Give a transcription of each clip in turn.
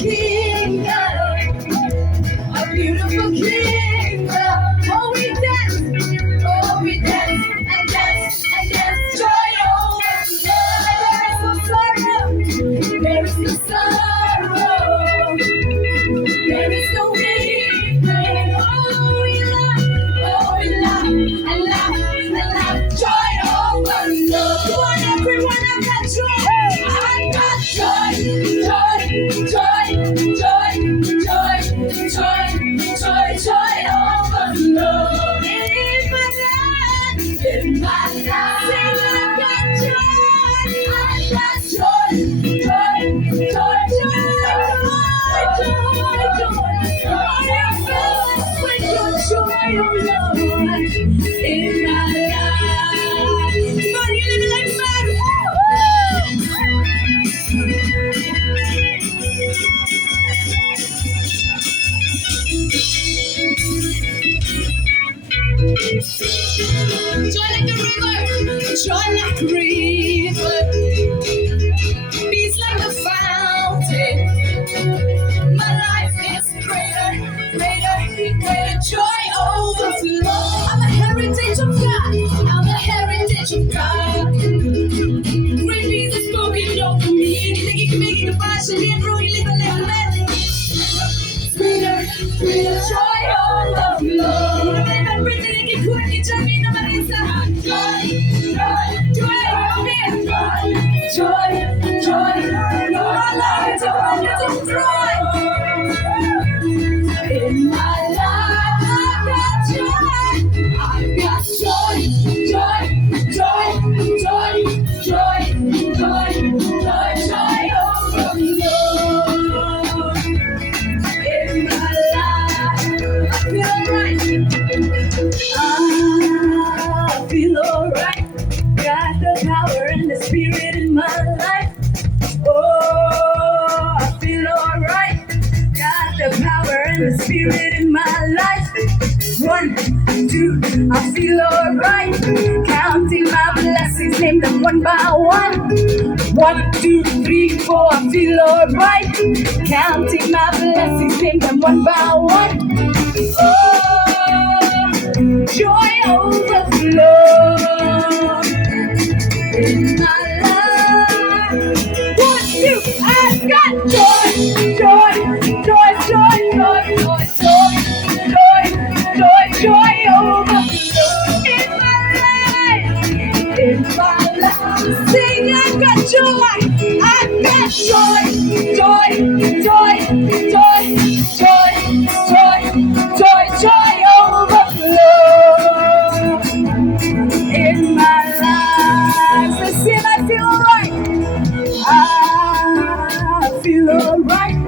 kingdom, a beautiful kingdom. Oh, we dance, oh, we dance and dance and dance. Joy over love. There is no sorrow. There is no weeping. Oh, we laugh and laugh and laugh. Joy over love. Come on, everyone, I've got joy. I've got joy, joy, joy, joy, joy, joy, joy over love. In my life, in my life, sing I've got joy. I've got joy, joy, joy, joy, joy, joy, joy. With your joy, oh Lord, in my life. Come on, you live like mad. Joy like a river, joy like a river, peace like a fountain. My life is greater, greater, greater. Joy overflow. I'm a heritage of God. I'm a heritage of God. Great peace is spoken over me. Think you can make it a passion, get through, you live a little bit. Greater, greater joy overflow. Everything you can quit, you tell me no matter what. Joy, joy, joy, joy, joy. My life is a wonderful joy. In my life, I've got joy. I've got joy, joy, joy, joy, joy, joy, joy overflow. In my life, I feel alright. I feel alright. Got the power and the spirit in my life. Oh, I feel alright. Got the power and the spirit in my life. 1, 2, I feel alright. Counting my blessings, name them one by one. 1, 2, 3, 4, I feel alright. Counting my blessings, name them one by one. Oh, joy overflow in my life. 1, 2, I've got joy, joy, joy, joy, joy, joy, joy, joy, joy overflow in my life, in my life. Sing, I've got joy, I've got joy, joy, joy, joy, joy, joy, joy, joy overflow in my life. So sing, I feel alright. I feel alright.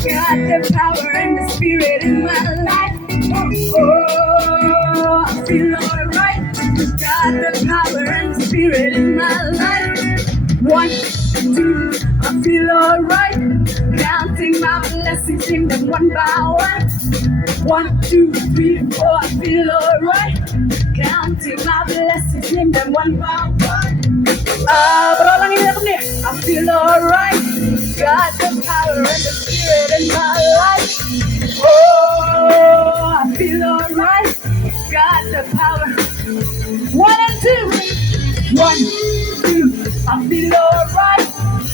Got the power and the spirit in my life. Oh, I feel alright. Got the power and the spirit in my life. 1, 2, I feel alright. Counting my blessings, sing them one by one. 1, 2, 3, 4, I feel alright. Counting my blessings, sing them one by one. Berulang ini aku nih. I feel alright. Got the power and the spirit in my life. Oh, I feel alright. Got the power. 1 and 2. 1, 2, I feel alright.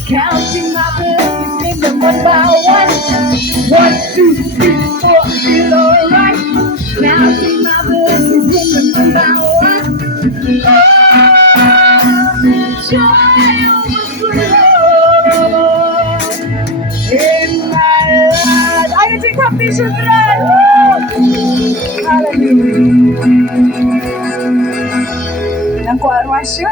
Counting my blessings, name them one by one. 1, 2, 3, 4, I feel alright. Counting my blessings, name them one by one. Joy overflow in my life. Ayo cek hati children. Hallelujah. Yang kuat masya.